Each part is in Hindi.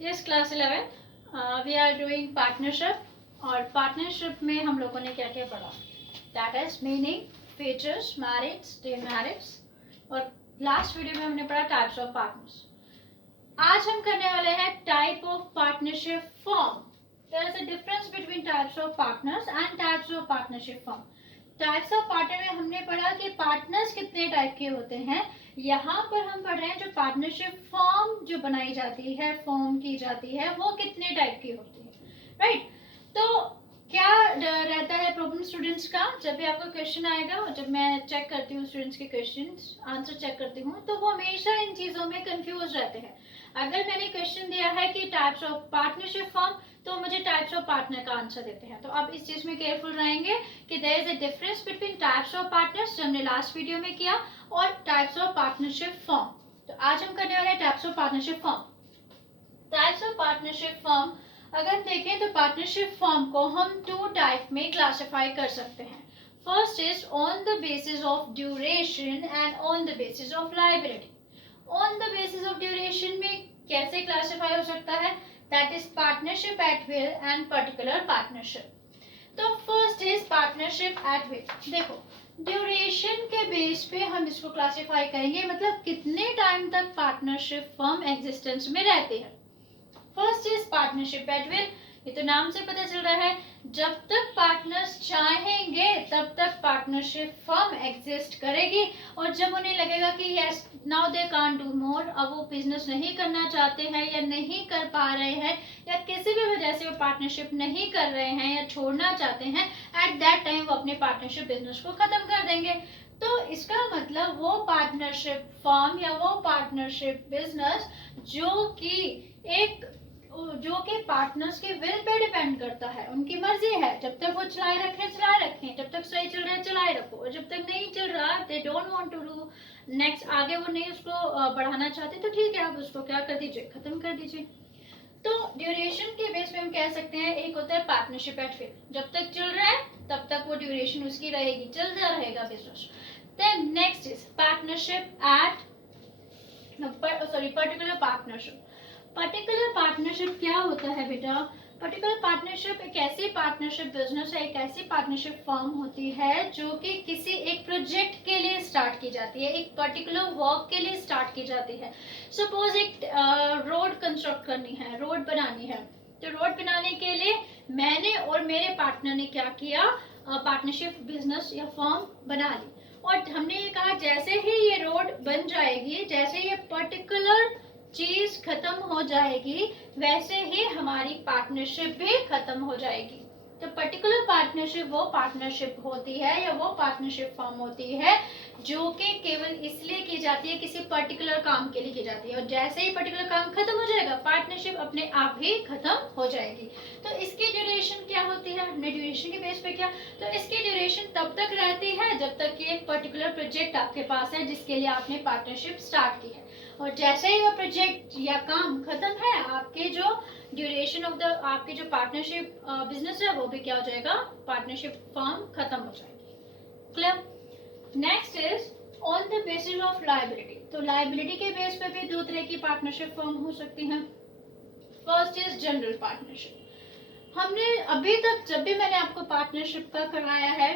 Yes, class 11 we are doing partnership. और पार्टनरशिप में हम लोगों ने क्या क्या पढ़ा? That is meaning, features, merits, demerits. और लास्ट वीडियो में हमने पढ़ा टाइप्स ऑफ पार्टनर्स। आज हम करने वाले हैं type of partnership form. There is a difference between types of partners and types of partnership form. Types of partner में हमने पढ़ा कि पार्टनर्स कितने टाइप के होते हैं। यहाँ पर हम पढ़ रहे हैं जो पार्टनरशिप फॉर्म जो बनाई जाती है, फॉर्म की जाती है, वो कितने टाइप की होती है, राइट? तो क्या रहता है प्रॉब्लम स्टूडेंट्स का? जब भी आपका क्वेश्चन आएगा और जब मैं चेक करती हूँ स्टूडेंट्स के क्वेश्चन आंसर चेक करती हूँ, तो वो हमेशा इन चीज़ों में कंफ्यूज रहते हैं। अगर मैंने क्वेश्चन दिया है कि टाइप्स ऑफ पार्टनरशिप फॉर्म, तो मुझे टाइप्स ऑफ पार्टनर का आंसर देते हैं। तो अब इस चीज़ में केयरफुल रहेंगे कि there is a difference between types of partners, जो हमने लास्ट वीडियो में किया, और टाइप्स ऑफ पार्टनरशिप फॉर्म। तो आज हम करने वाले हैं types of partnership form. Types of partnership form अगर देखें तो पार्टनरशिप फॉर्म को हम 2 टाइप में क्लासिफाई कर सकते हैं। First is on the basis of duration and on the basis of liability. On the basis of duration में कैसे क्लासिफाई हो सकता है? That is partnership at will and particular partnership. तो first is partnership at will. देखो, ड्यूरेशन के बेस पे हम इसको क्लासिफाई करेंगे, मतलब कितने टाइम तक पार्टनरशिप फर्म एग्जिस्टेंस में रहती है। First is partnership at will. ये तो नाम से पता चल रहा है, जब तक पार्टनर्स चाहेंगे तब तक पार्टनरशिप फर्म एग्जिस्ट करेगी। और जब उन्हें लगेगा कि yes now they can't do more, अब वो बिजनेस नहीं करना चाहते हैं या नहीं कर पा रहे हैं, या किसी भी वजह से वो पार्टनरशिप नहीं कर रहे हैं या छोड़ना चाहते हैं, एट दैट टाइम वो अपने पार्टनरशिप बिजनेस को खत्म कर देंगे। तो इसका मतलब वो पार्टनरशिप फर्म या वो पार्टनरशिप बिजनेस जो कि पार्टनर्स के विल पे डिपेंड करता है, उनकी मर्जी है, जब तक वो चलाए रखें, जब तक सही चल रहा है चलाए रखो, और जब तक नहीं चल रहा, they don't want to do next, आगे वो नहीं उसको बढ़ाना चाहते, तो ठीक है, आप उसको क्या कर दीजिए, खत्म कर दीजिए। तो ड्यूरेशन के बेस पे हम कह सकते हैं, एक होता है पार्टनरशिप एट विल, जब तक चल रहा है तब तक वो ड्यूरेशन उसकी रहेगी, चलता रहेगा business. Then next is partnership at particular partnership. Particular partnership क्या होता है बेटा? पर्टिकुलर पार्टनरशिप एक ऐसी पार्टनरशिप बिजनेस है, एक ऐसी पार्टनरशिप फर्म होती है जो कि किसी एक प्रोजेक्ट के लिए स्टार्ट की जाती है, एक पर्टिकुलर वर्क के लिए स्टार्ट की जाती है। सपोज एक रोड कंस्ट्रक्ट करनी है, रोड बनानी है, तो रोड बनाने के लिए मैंने और मेरे पार्टनर ने क्या किया? पार्टनरशिप बिजनेस या फर्म बना ली, और हमने ये कहा जैसे ही ये रोड बन जाएगी, जैसे ये पर्टिकुलर चीज खत्म हो जाएगी, वैसे ही हमारी पार्टनरशिप भी खत्म हो जाएगी। तो पर्टिकुलर पार्टनरशिप वो पार्टनरशिप होती है या वो पार्टनरशिप फॉर्म होती है जो कि केवल इसलिए की जाती है, किसी पर्टिकुलर काम के लिए की जाती है, और जैसे ही पर्टिकुलर काम खत्म हो जाएगा, पार्टनरशिप अपने आप ही खत्म हो जाएगी। तो इसकी ड्यूरेशन क्या होती है? हमने ड्यूरेशन के बेस पे क्या, तो इसकी ड्यूरेशन तब तक रहती है जब तक कि एक पर्टिकुलर प्रोजेक्ट आपके पास है जिसके लिए आपने पार्टनरशिप स्टार्ट की है, और जैसे ही वो प्रोजेक्ट या काम खत्म है, आपके जो ड्यूरेशन ऑफ द आपके जो पार्टनरशिप बिजनेस है वो भी क्या हो जाएगा? पार्टनरशिप फर्म खत्म हो जाएगी। Clear? Next is on the basis of liability. तो लायबिलिटी के बेस पे भी 2 तरह की पार्टनरशिप फर्म हो सकती हैं। First is general partnership. हमने अभी तक जब भी मैंने आपको पार्टनरशिप का कराया है,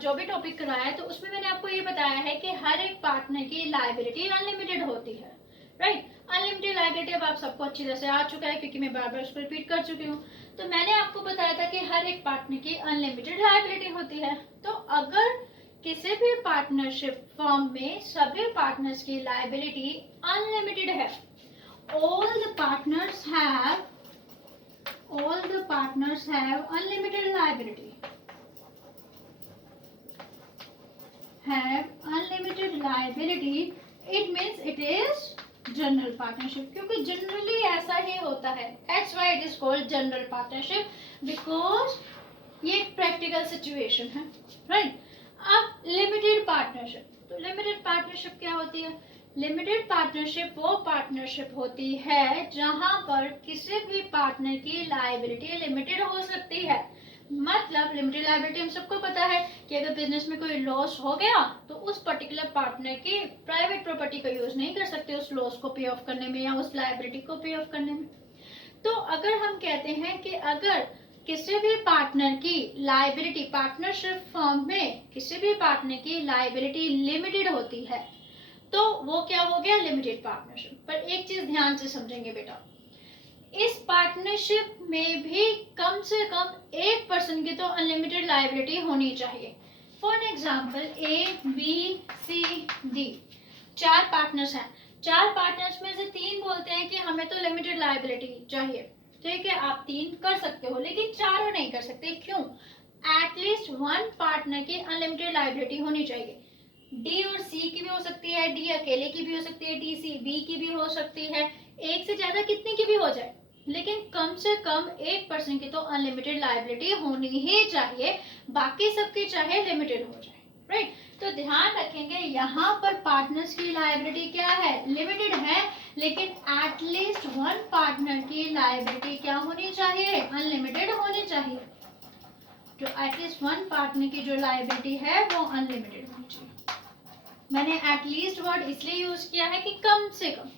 जो भी टॉपिक कराया है, तो उसमें मैंने आपको ये बताया है कि हर एक पार्टनर की लायबिलिटी अनलिमिटेड होती है, राइट? अनलिमिटेड लायबिलिटी अब आप सबको अच्छी तरह से आ चुका है, क्योंकि मैं बार बार उसको रिपीट कर चुकी हूँ। तो मैंने आपको बताया था कि हर एक पार्टनर की अनलिमिटेड लायबिलिटी होती है। तो अगर किसी भी पार्टनरशिप फर्म में सभी पार्टनर्स की लायबिलिटी अनलिमिटेड है, all the partners have unlimited liability, it means it is general partnership, क्योंकि जनरली ऐसा ही होता है। That's why it is called general partnership, because ये एक प्रैक्टिकल सिचुएशन है, राइट? अब लिमिटेड पार्टनरशिप, तो लिमिटेड पार्टनरशिप क्या होती है? लिमिटेड पार्टनरशिप वो पार्टनरशिप होती है जहां पर किसी भी पार्टनर की लायबिलिटी लिमिटेड हो सकती है, मतलब लिमिटेड लायबिलिटी हम सबको पता है कि अगर बिजनेस में कोई लॉस हो गया तो उस पर्टिकुलर पार्टनर की प्राइवेट प्रॉपर्टी का यूज नहीं कर सकते उस लॉस को पे ऑफ करने में या उस लायबिलिटी को पे ऑफ करने में। तो अगर हम कहते हैं कि अगर किसी भी पार्टनर की लायबिलिटी, पार्टनरशिप फर्म में किसी भी पार्टनर की लायबिलिटी लिमिटेड होती है तो वो क्या हो गया, लिमिटेड पार्टनरशिप। पर एक चीज ध्यान से समझेंगे बेटा, इस पार्टनरशिप में भी कम से कम एक पर्सन की तो अनलिमिटेड लायबिलिटी होनी चाहिए। For example A B C D, 4 partners हैं। 4 पार्टनर्स में से 3 बोलते हैं कि हमें तो लिमिटेड लायबिलिटी चाहिए, ठीक है, आप 3 कर सकते हो लेकिन 4 नहीं कर सकते। क्यों? एटलीस्ट 1 पार्टनर की अनलिमिटेड लायबिलिटी होनी चाहिए। डी और सी की भी हो सकती है, डी अकेले की भी हो सकती है, डी सी बी की भी हो सकती है, एक से ज्यादा कितनी की भी हो जाए, लेकिन कम से कम एक पर्सन की तो अनलिमिटेड लायबिलिटी होनी ही चाहिए, बाकी सबकी चाहे लिमिटेड हो जाए, राइट। तो ध्यान रखेंगे यहाँ पर पार्टनर्स की लायबिलिटी क्या है, लिमिटेड है, लेकिन एटलीस्ट 1 पार्टनर की लायबिलिटी क्या होनी चाहिए, अनलिमिटेड होनी चाहिए। तो एटलीस्ट 1 पार्टनर की जो लायबिलिटी है वो अनलिमिटेड होनी चाहिए। मैंने एटलीस्ट वर्ड इसलिए यूज किया है कि कम से कम,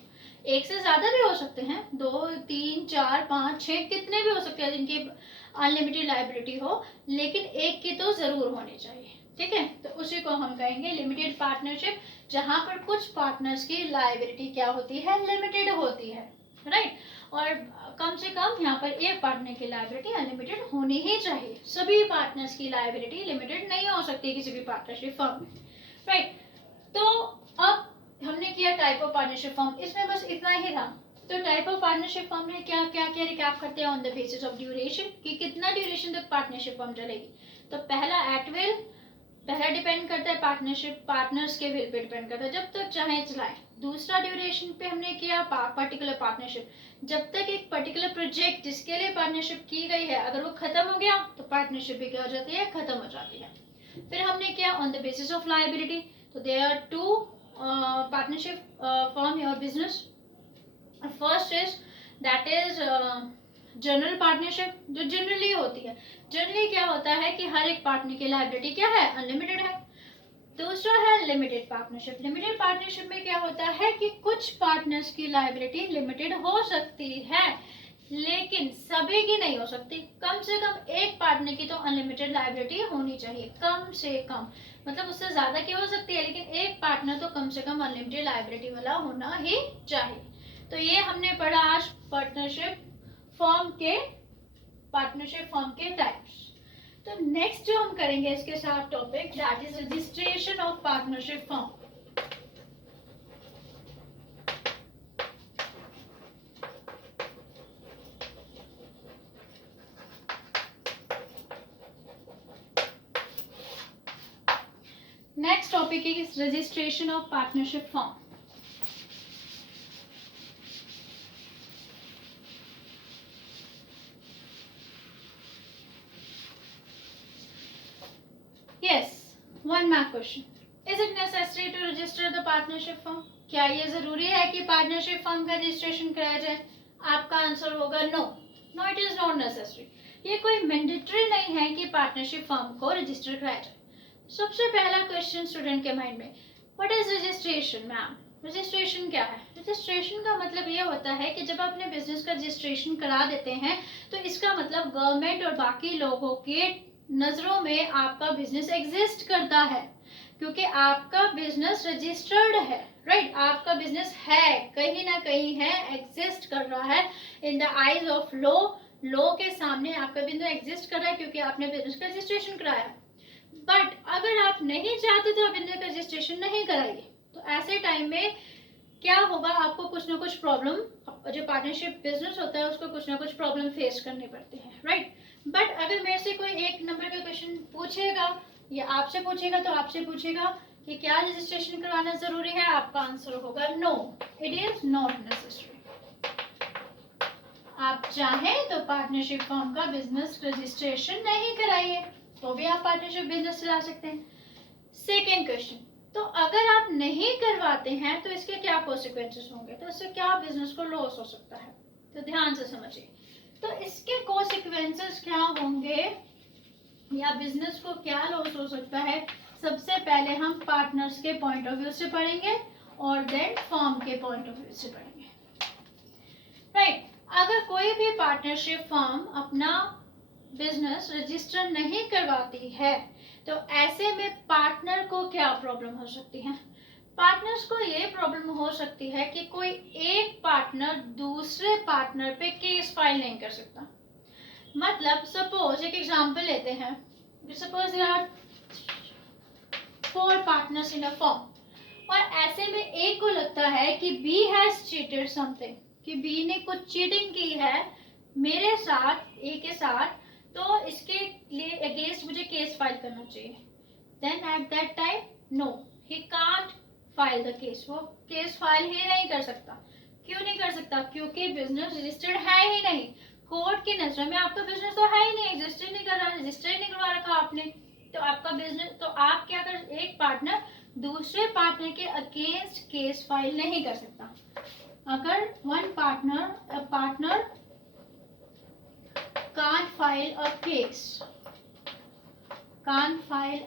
एक से ज्यादा भी हो सकते हैं, 2 3 4 5 6 कितने भी हो सकते हैं जिनकी अनलिमिटेड लायबिलिटी हो, लेकिन एक की तो जरूर होनी चाहिए, ठीक है। तो उसी को हम कहेंगे लिमिटेड पार्टनरशिप, जहां पर कुछ पार्टनर्स की लायबिलिटी क्या होती है, लिमिटेड होती है, राइट। और कम से कम यहाँ पर एक पार्टनर की लायबिलिटी अनलिमिटेड होनी ही चाहिए। सभी पार्टनर्स की लायबिलिटी लिमिटेड नहीं हो सकती किसी भी पार्टनरशिप फर्म में, राइट। तो अब हमने किया टाइप ऑफ पार्टनरशिप फॉर्म, इसमें बस इतना ही था। तो टाइप ऑफ पार्टनरशिप फॉर्म में क्या क्या क्या रिकैप करते हैं, on the basis of duration, कि कितना ड्यूरेशन तक पार्टनरशिप फॉर्म चलेगी। तो पहला एट विल, पहला डिपेंड करता है पार्टनरशिप, पार्टनर्स के विल पे डिपेंड करता है, जब तक चाहे चलाए। दूसरा ड्यूरेशन पे हमने किया पर्टिकुलर पार्टनरशिप, जब तक एक पर्टिकुलर प्रोजेक्ट जिसके लिए पार्टनरशिप की गई है अगर वो खत्म हो गया तो पार्टनरशिप भी क्या हो जाती है, खत्म हो जाती है। फिर हमने किया on the basis of liability, तो there are 2 partnership firm your business. First is that is general partnership, जो जनरली होती है। जनरली क्या होता है कि हर एक पार्टनर की लायबिलिटी क्या है, अनलिमिटेड है। दूसरा है लिमिटेड पार्टनरशिप। लिमिटेड पार्टनरशिप में क्या होता है कि कुछ पार्टनर्स की लायबिलिटी लिमिटेड हो सकती है लेकिन सभी की नहीं हो सकती। कम से कम एक पार्टनर की तो अनलिमिटेड लायबिलिटी होनी चाहिए, कम से कम, मतलब उससे ज्यादा की हो सकती है लेकिन एक पार्टनर तो कम से कम अनलिमिटेड लायबिलिटी वाला होना ही चाहिए। तो ये हमने पढ़ा आज पार्टनरशिप फॉर्म के टाइप्स। तो नेक्स्ट जो हम करेंगे इसके साथ topic, that is registration of partnership form. Next topic is registration of partnership form. Yes, one more question. Is it necessary to register the partnership firm? क्या ये जरूरी है कि पार्टनरशिप फर्म का रजिस्ट्रेशन कराया जाए? आपका आंसर होगा no, no it is not necessary. ये कोई मैंडेटरी नहीं है कि पार्टनरशिप फर्म को रजिस्टर कराया जाए। सबसे पहला क्वेश्चन स्टूडेंट के माइंड में, what is registration ma'am? Registration क्या है? रजिस्ट्रेशन का मतलब ये होता है कि जब अपने बिजनेस का रजिस्ट्रेशन करा देते हैं तो इसका मतलब गवर्नमेंट और बाकी लोगों के नजरों में आपका बिजनेस एग्जिस्ट करता है, क्योंकि आपका बिजनेस रजिस्टर्ड है, राइट। आपका बिजनेस है, कहीं ना कहीं है, एग्जिस्ट कर रहा है in the eyes of law. Law के सामने आपका बिजनेस एग्जिस्ट कर रहा है क्योंकि आपने बिजनेस का रजिस्ट्रेशन कराया। बट अगर आप नहीं चाहते तो आप बिजनेस का रजिस्ट्रेशन नहीं कराइए, तो ऐसे टाइम में क्या होगा, आपको कुछ ना कुछ प्रॉब्लम, जो पार्टनरशिप बिजनेस होता है उसको कुछ ना कुछ प्रॉब्लम फेस करने पड़ते हैं, राइट। बट अगर मेरे से कोई एक नंबर का क्वेश्चन पूछेगा या आपसे पूछेगा तो आपसे पूछेगा कि क्या रजिस्ट्रेशन करवाना जरूरी है, आपका आंसर होगा no, it is not necessary. आप चाहें तो पार्टनरशिप फर्म का बिजनेस रजिस्ट्रेशन नहीं कराइए तो भी आप पार्टनरशिप बिजनेस चला सकते हैं। सेकेंड क्वेश्चन, तो अगर आप नहीं करवाते हैं तो इसके क्या कॉन्सिक्वेंसेस होंगे, तो इससे क्या बिजनेस को लॉस हो सकता है, तो ध्यान से समझिए। तो इसके कॉन्सिक्वेंसेस क्या होंगे, या बिजनेस को क्या लॉस हो सकता है, सबसे पहले हम पार्टनर्स के पॉइंट ऑफ व्यू से पढ़ेंगे और देन फर्म के पॉइंट ऑफ व्यू से पढ़ेंगे। राइट, अगर कोई भी पार्टनरशिप फर्म अपना बिजनेस रजिस्टर नहीं करवाती है तो ऐसे में पार्टनर को क्या प्रॉब्लम हो सकती है? पार्टनर्स को ये प्रॉब्लम हो सकती है कि कोई एक पार्टनर दूसरे पार्टनर पे केस फाइल नहीं कर सकता। मतलब सपोज एक एग्जांपल लेते हैं, suppose there are 4 partners in a firm और ऐसे में एक को लगता है कि बी हैज चीटेड समथिंग, कि बी ने कुछ चीटिंग की है मेरे साथ, ए के साथ, तो इसके लिए अगेंस्ट मुझे केस फाइल करना चाहिए। Then at that time no, he can't file the case, वो केस फाइल ही नहीं कर सकता। क्यों नहीं कर सकता? क्योंकि बिजनेस रजिस्टर्ड है ही नहीं। कोर्ट की नजर में आपका बिजनेस तो है ही नहीं, एग्जिस्ट ही नहीं कर रहा, रजिस्टर ही नहीं करवा रखा आपने, तो आपका बिजनेस, तो आप क्या कर, एक पार्टनर दूसरे पार्टनर के अगेंस्ट केस फाइल नहीं कर सकता। अगर one partner can't file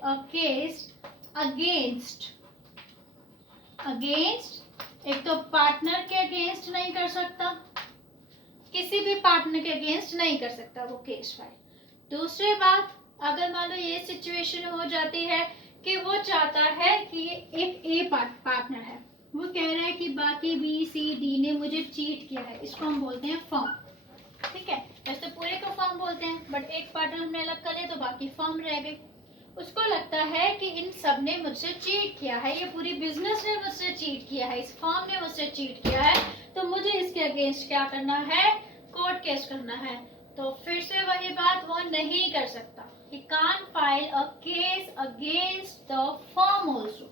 a case against एक तो पार्टनर के अगेंस्ट नहीं कर सकता, किसी भी पार्टनर के अगेंस्ट नहीं कर सकता वो केस फाइल। दूसरी बात, अगर मान लो ये सिचुएशन हो जाती है कि वो चाहता है कि एक ए पार्टनर है, वो कह रहा है कि बाकी बी सी डी ने मुझे चीट किया है, इसको हम बोलते हैं फर्म। ठीक है, वैसे पूरे को फर्म बोलते हैं, बट एक पार्टनर हमने अलग कर लिया तो बाकी फर्म रह गई। उसको लगता है कि इन सब ने मुझसे चीट किया है, ये पूरी बिजनेस ने मुझसे चीट किया है, इस फर्म ने मुझसे चीट किया है, तो मुझे इसके अगेंस्ट क्या करना है? कोर्ट केस करना है। तो फिर से वही बात, वो नहीं कर सकता। He can't file a case against the firm also.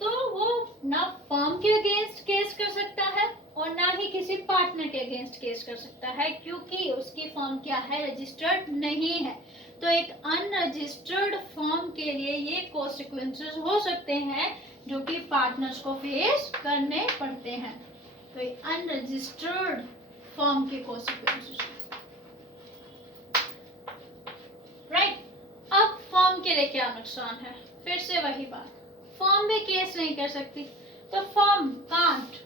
तो वो ना फर्म के अगेंस्ट केस कर सकता है और ना ही किसी पार्टनर के अगेंस्ट केस कर सकता है, क्योंकि उसकी फर्म क्या है? रजिस्टर्ड नहीं है। तो एक अनरजिस्टर्ड फर्म के लिए ये कॉन्सिक्वेंसेस हो सकते हैं जो कि पार्टनर्स को फेस करने पड़ते हैं। तो ये अनरजिस्टर्ड फर्म के कॉन्सिक्वेंसेस। राइट, अब फर्म के लिए क्या नुकसान है? फिर से वही बात, फर्म भी केस नहीं कर सकती, तो फर्म कांट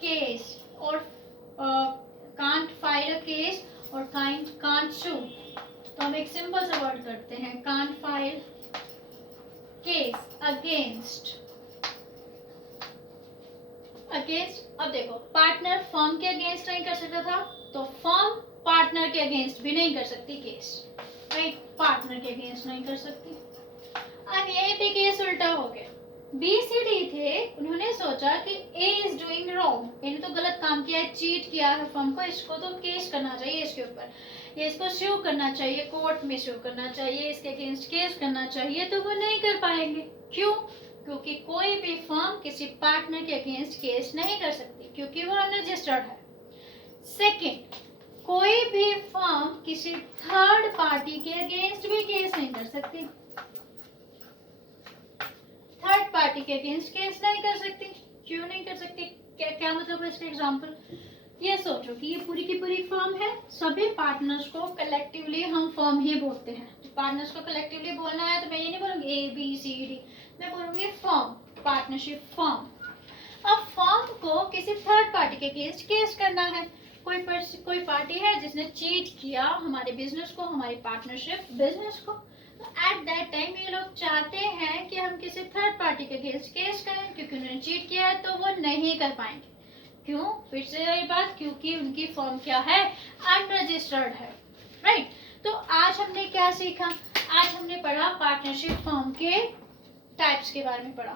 केस और कांट फाइल अ केस और कांट सू। तो हम एक सिंपल सा वर्ड करते हैं, कांट फाइल केस अगेंस्ट। अब देखो, पार्टनर फर्म के अगेंस्ट नहीं कर सकता था, तो फर्म पार्टनर के अगेंस्ट भी नहीं कर सकती केस। राइट, पार्टनर के अगेंस्ट नहीं कर सकती। अब यही पे केस उल्टा हो गया, बी सी डी थे, उन्होंने सोचा कि ए इज डूइंग रॉन्ग, इन्हें तो गलत काम किया है, चीट किया है फर्म को, इसको तो केस करना चाहिए इसके ऊपर, ये इसको स्यू करना चाहिए, कोर्ट में स्यू करना चाहिए, इसके अगेंस्ट केस करना चाहिए, तो वो नहीं कर पाएंगे। क्यों? क्योंकि कोई भी फर्म किसी पार्टनर के अगेंस्ट केस नहीं कर सकती, क्योंकि वो अनरजिस्टर्ड है। सेकेंड, कोई भी फर्म किसी थर्ड पार्टी के अगेंस्ट भी केस नहीं कर सकती, थर्ड पार्टी के अगेंस्ट केस नहीं कर सकती। क्यों नहीं कर सकती? क्या मतलब है इसका एग्जांपल? ये सोचो कि ये पूरी की पूरी फर्म है, सभी पार्टनर्स को कलेक्टिवली हम फर्म ही बोलते हैं। पार्टनर्स को कलेक्टिवली बोलना है तो मैं ये नहीं बोलूंगी ए बी सी डी, मैं बोलूंगी फर्म, पार्टनरशिप फर्म। अब फर्म को किसी थर्ड पार्टी के अगेंस्ट केस करना है, कोई पार्टी है जिसने चीट किया हमारे बिजनेस को, हमारी पार्टनरशिप बिजनेस को, एट दैट टाइम ये लोग चाहते हैं कि हम किसी थर्ड पार्टी के अगेंस्ट केस करें, क्योंकि उन्होंने चीट किया है, तो वो नहीं कर पाएंगे। क्यों? फिर से यही बात, क्योंकि उनकी फर्म क्या है? अनरजिस्टर्ड है। राइट, तो आज हमने क्या सीखा? आज हमने पढ़ा पार्टनरशिप फर्म के टाइप्स के बारे में पढ़ा।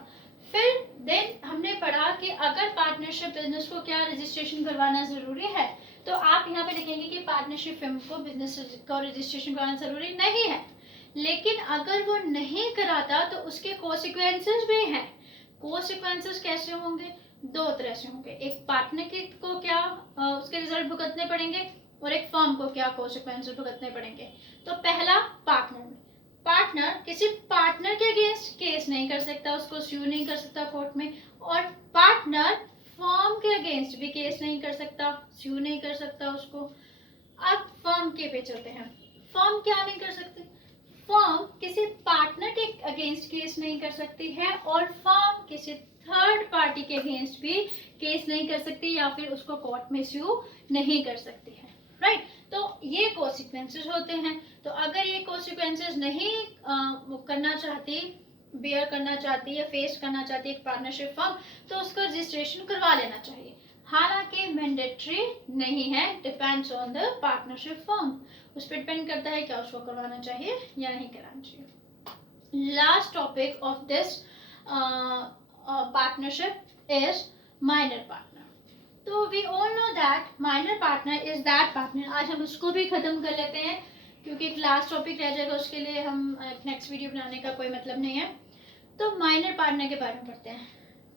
फिर देन हमने पढ़ा कि अगर पार्टनरशिप बिजनेस को क्या रजिस्ट्रेशन करवाना जरूरी है, तो आप यहाँ पे लिखेंगे कि पार्टनरशिप फर्म को बिजनेस को रजिस्ट्रेशन करवाना जरूरी नहीं है, लेकिन अगर वो नहीं कराता तो उसके कॉन्सिक्वेंसेस भी हैं। कॉन्सिक्वेंसेस कैसे होंगे? दो तरह से होंगे, एक पार्टनर को क्या उसके रिजल्ट भुगतने पड़ेंगे और एक फर्म को क्या कॉन्सिक्वेंसेस भुगतने पड़ेंगे। तो पहला, पार्टनर किसी पार्टनर के अगेंस्ट केस नहीं कर सकता, उसको स्यू नहीं कर सकता कोर्ट में, और पार्टनर फर्म के अगेंस्ट भी केस नहीं कर सकता, स्यू नहीं कर सकता उसको। अब फर्म के पे चलते हैं। फर्म क्या नहीं कर सकती? फर्म किसी पार्टनर के अगेंस्ट केस नहीं कर सकती है, और फर्म किसी थर्ड पार्टी के अगेंस्ट भी केस नहीं कर सकती या फिर उसको कोर्ट में स्यू नहीं कर सकती है, राइट? तो ये कॉन्सिक्वेंसेस होते हैं। तो अगर ये कॉन्सिक्वेंसेस नहीं करना चाहती, बेयर करना चाहती है, फेस करना चाहती है एक पार्टनरशिप फर्म, तो उसको रजिस्ट्रेशन करवा लेना चाहिए। हालांकि मैंडेटरी नहीं है, depends on the partnership firm, उस पर डिपेंड करता है क्या उसको करवाना चाहिए या नहीं कराना चाहिए। Last topic of this partnership is minor partner. तो we all know that minor partner is that partner. आज हम उसको भी खत्म कर लेते हैं क्योंकि एक लास्ट टॉपिक रह जाएगा, उसके लिए हम नेक्स्ट वीडियो बनाने का कोई मतलब नहीं है। तो माइनर पार्टनर के बारे में पढ़ते हैं।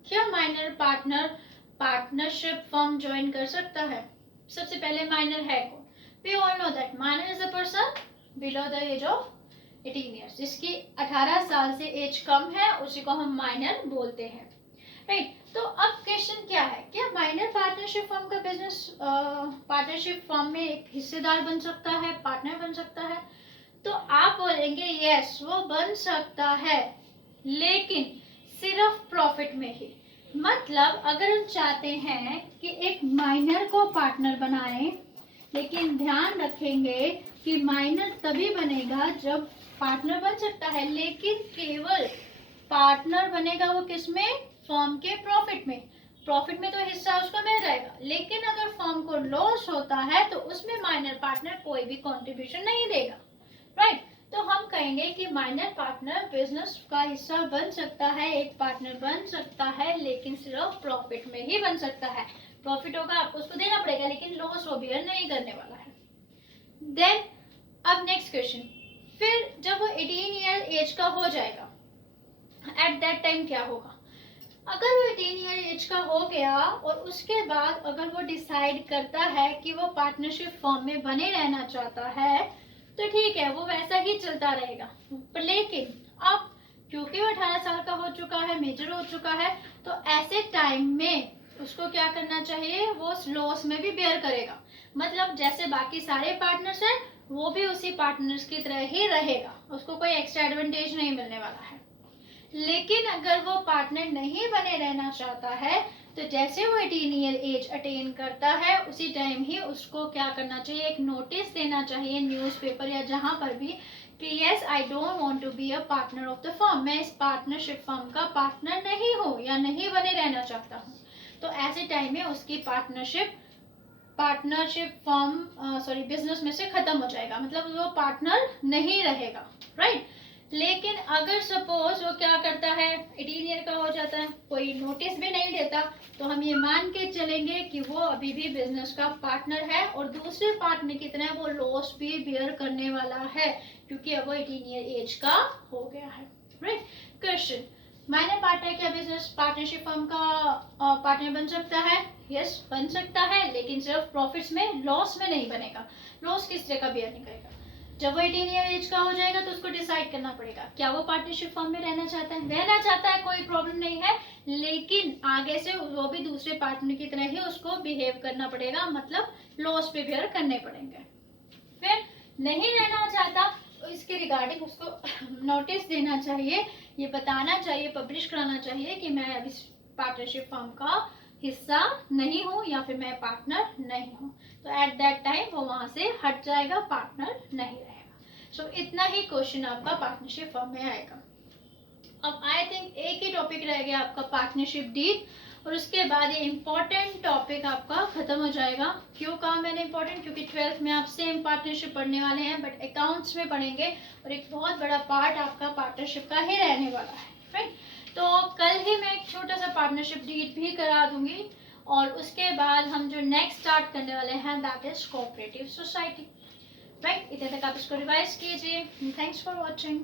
क्या minor partner partnership firm join कर सकता है? सबसे पहले माइनर है कौन? We all know that minor is a person below the age of 18 years, जिसकी 18 साल से एज कम है उसी को हम माइनर बोलते हैं, राइट? तो अब क्वेश्चन क्या है, क्या माइनर पार्टनरशिप फर्म का बिजनेस पार्टनरशिप फर्म में एक हिस्सेदार बन सकता है, पार्टनर बन सकता है? तो आप बोलेंगे यस, वो बन सकता है, लेकिन सिर्फ प्रॉफिट में ही। मतलब अगर हम चाहते हैं कि एक माइनर को पार्टनर बनाएं, लेकिन ध्यान रखेंगे कि माइनर तभी बनेगा जब पार्टनर बन सकता है, लेकिन केवल पार्टनर बनेगा वो किसमें? फर्म के प्रॉफिट में। प्रॉफिट में तो हिस्सा उसको मिल जाएगा, लेकिन अगर फर्म को लॉस होता है तो उसमें माइनर पार्टनर कोई भी कंट्रीब्यूशन नहीं देगा, राइट? तो हम कहेंगे कि माइनर पार्टनर बिजनेस का हिस्सा बन सकता है, एक पार्टनर बन सकता है, लेकिन सिर्फ प्रॉफिट में ही बन सकता है। प्रॉफिट होगा आपको उसको देना पड़ेगा, लेकिन लॉस वो बियर नहीं करने वाला है। देन अब नेक्स्ट क्वेश्चन, फिर जब वो 18 ईयर एज का हो जाएगा, एट दैट टाइम क्या होगा? अगर वो 18 ईयर एज का हो गया और उसके बाद अगर वो डिसाइड करता है कि वो पार्टनरशिप फॉर्म में बने रहना चाहता है, तो ठीक है, वो वैसा ही चलता रहेगा। लेकिन अब क्योंकि वो 18 साल का हो चुका है, मेजर हो चुका है, तो ऐसे टाइम में उसको क्या करना चाहिए? वो लॉस में भी बेयर करेगा। मतलब जैसे बाकी सारे पार्टनर्स हैं, वो भी उसी पार्टनर्स की तरह ही रहेगा, उसको कोई एक्स्ट्रा एडवांटेज नहीं मिलने वाला है। लेकिन अगर वो पार्टनर नहीं बने रहना चाहता है, तो जैसे वो 18 ईयर एज अटेन करता है उसी टाइम ही उसको क्या करना चाहिए? एक नोटिस देना चाहिए न्यूज़पेपर या जहां पर भी कि yes, I don't want to be a partner of the firm, मैं इस पार्टनरशिप फर्म का पार्टनर नहीं हूँ या नहीं बने रहना चाहता हूँ। तो ऐसे टाइम में उसकी पार्टनरशिप फर्म बिजनेस में से खत्म हो जाएगा, मतलब वो पार्टनर नहीं रहेगा, राइट? लेकिन अगर सपोज वो क्या करता है, 18 ईयर का हो जाता है, कोई नोटिस भी नहीं देता, तो हम ये मान के चलेंगे कि वो अभी भी बिजनेस का पार्टनर है और दूसरे पार्टनर की तरह वो लॉस भी बेयर करने वाला है, क्योंकि अब वो 18 ईयर एज का हो गया है, राइट? क्वेश्चन, माइनर पार्टनर क्या बिजनेस पार्टनरशिप फर्म का पार्टनर बन सकता है? यस, बन सकता है, लेकिन सिर्फ प्रॉफिट्स में, लॉस में नहीं बनेगा। लॉस किस तरह का बेयर नहीं करेगा? जब वो 18 ईयर एज का हो जाएगा तो उसको डिसाइड करना पड़ेगा क्या वो पार्टनरशिप फर्म में रहना चाहता है। रहना चाहता है, कोई प्रॉब्लम नहीं है, लेकिन आगे से वो भी दूसरे पार्टनर की तरह ही उसको बिहेव करना पड़ेगा, मतलब लॉस पे बेयर करने पड़ेंगे। फिर नहीं रहना चाहता तो इसके रिगार्डिंग उसको नोटिस देना चाहिए, ये बताना चाहिए, पब्लिश कराना चाहिए कि मैं अभी पार्टनरशिप फर्म का हिस्सा नहीं हूँ या फिर मैं पार्टनर नहीं हूँ। तो एट दैट टाइम वो वहां से हट जाएगा, पार्टनर नहीं रहेगा। सो इतना ही क्वेश्चन आपका पार्टनरशिप फर्म में आएगा। अब आई थिंक एक ही टॉपिक रह गया आपका, पार्टनरशिप डीड, और उसके बाद ये इम्पोर्टेंट टॉपिक आपका खत्म हो जाएगा। क्यों कहा मैंने इम्पोर्टेंट? क्योंकि 12th में आप सेम पार्टनरशिप पढ़ने वाले हैं, बट अकाउंट्स में पढ़ेंगे और एक बहुत बड़ा पार्ट आपका पार्टनरशिप का ही रहने वाला है, राइट? तो कल ही मैं एक छोटा सा पार्टनरशिप डीड भी करा दूंगी, और उसके बाद हम जो नेक्स्ट स्टार्ट करने वाले हैं that is cooperative society, right? इतने तक आप इसको रिवाइज कीजिए। Thanks for watching.